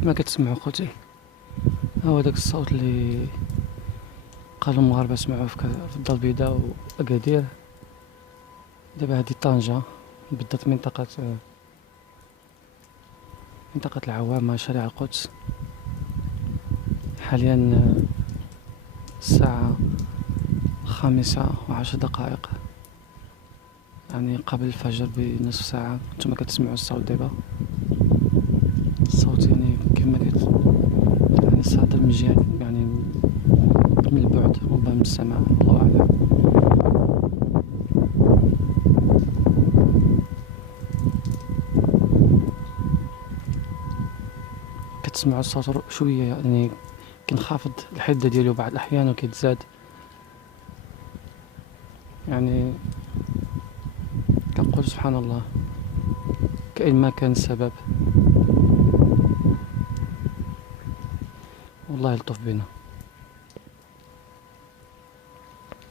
كما كتسمعوا خوتي، ها هو داك الصوت اللي قالوا المغاربة سمعوه في الدار البيضاء وأكادير. دابا هادي طنجة، بالذات منطقة العوامة شارع القدس. حاليا الساعة 5:10، يعني قبل الفجر بنصف ساعة. نتوما كتسمعوا الصوت دابا، الصوت يعني كما يعني صادر من جهة، يعني من البعد، ربما من السماء، الله أعلم. كتسمعوا الصوت شوية، يعني كينخفض الحدة ديالو بعض الأحيان وكيتزاد، يعني كنقول سبحان الله، كأن ما كان السبب. والله يلطف بنا.